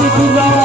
Hallelujah.